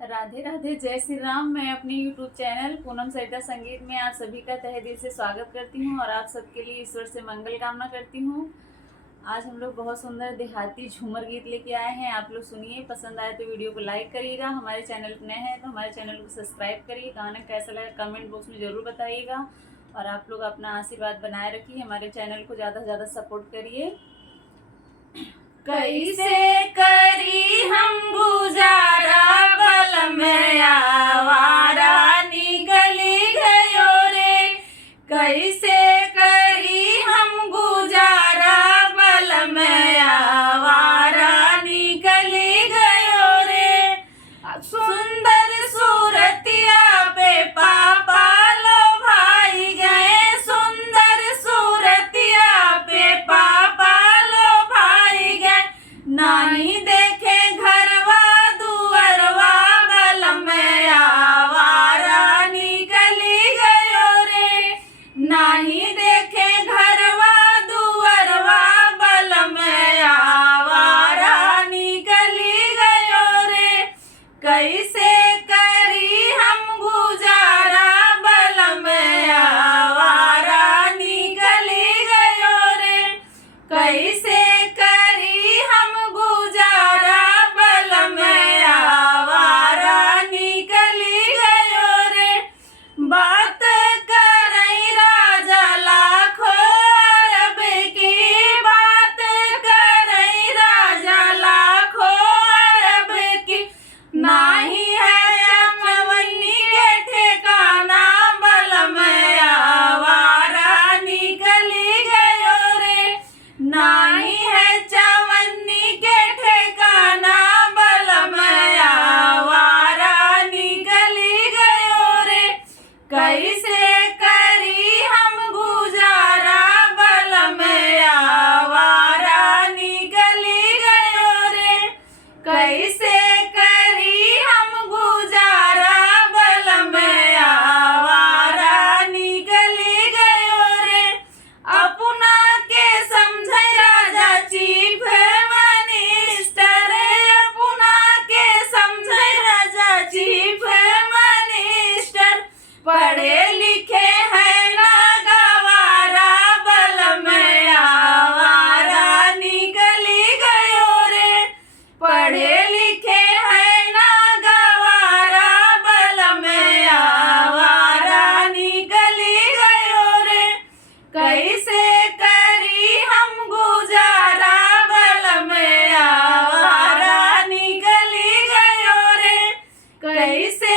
राधे राधे, जय श्री राम। मैं अपने YouTube चैनल पूनम सरिता संगीत में आप सभी का तहे दिल से स्वागत करती हूँ और आप सबके लिए ईश्वर से मंगल कामना करती हूँ। आज हम लोग बहुत सुंदर देहाती झूमर गीत लेके आए हैं। आप लोग सुनिए, पसंद आए तो वीडियो को लाइक करिएगा। हमारे चैनल पर नए हैं तो हमारे चैनल को सब्सक्राइब करिए। गाना कैसा लगा कमेंट बॉक्स में ज़रूर बताइएगा और आप लोग अपना आशीर्वाद बनाए रखिए। हमारे चैनल को ज़्यादा से ज़्यादा सपोर्ट करिए। कैसे करी हम गुजारा, बल में आवारा निकली गयो रे। कैसे करी हम गुजारा, बल में आवारा निकली गयो रे। सुंदर सूरतिया पे पापा लो भाई गए, सुंदर सूरतिया पे पापा लो भाई गए। नहीं देखे घरवा दुअरवा, बल में आवारा निकली गयो रे। नहीं देखे घरवा दुअरवा, बल में आवारा निकली गयो रे। कैसे करी हम गुजारा, बल में आवारा निकली गयो रे। कैसे करी हम गुजारा, बल में आवारा निकली गयो रे। बात करई राजा लाखों अरब की, बात करई राजा लाखों अरब की। नाही है चवन्नी के ठिकाना, बल में आवारा निकली गयो रे। नाही है चवन्नी के ठिकाना, बल में आवारा निकली गयो रे। कैसे करी हम गुजारा, बल में आवारा निकली गयो रे। कैसे करी हम गुजारा, बल में आवारा निकली गयो रे। अपना के समझे राजा चीफ मिनिस्टर, अपना के समझे राजा चीफ मिनिस्टर। पढ़े लिखे है ना गवारा, बल में आवारा निकली गयो रे। पढ़े लिखे है ना गवारा, बल में आवारा निकली गयो रे। कैसे करी हम गुजारा, बल में आवारा निकली गयो रे। कैसे